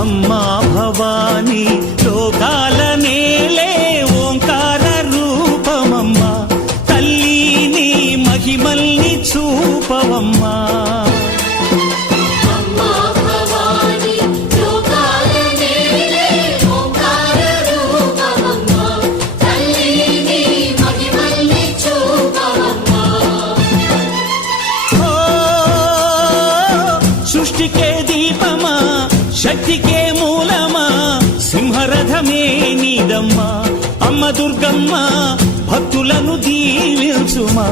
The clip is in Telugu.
అమ్మా భవానీ లోకాల నేలే ఓంకార రూపమమ్మా తల్లి నీ మహిమల్ని చూపవమ్మా సృష్టికే దీపమా శక్తికే మూలమా సింహరథమే నీదమ్మా అమ్మ దుర్గమ్మ భక్తులను దీవించుమా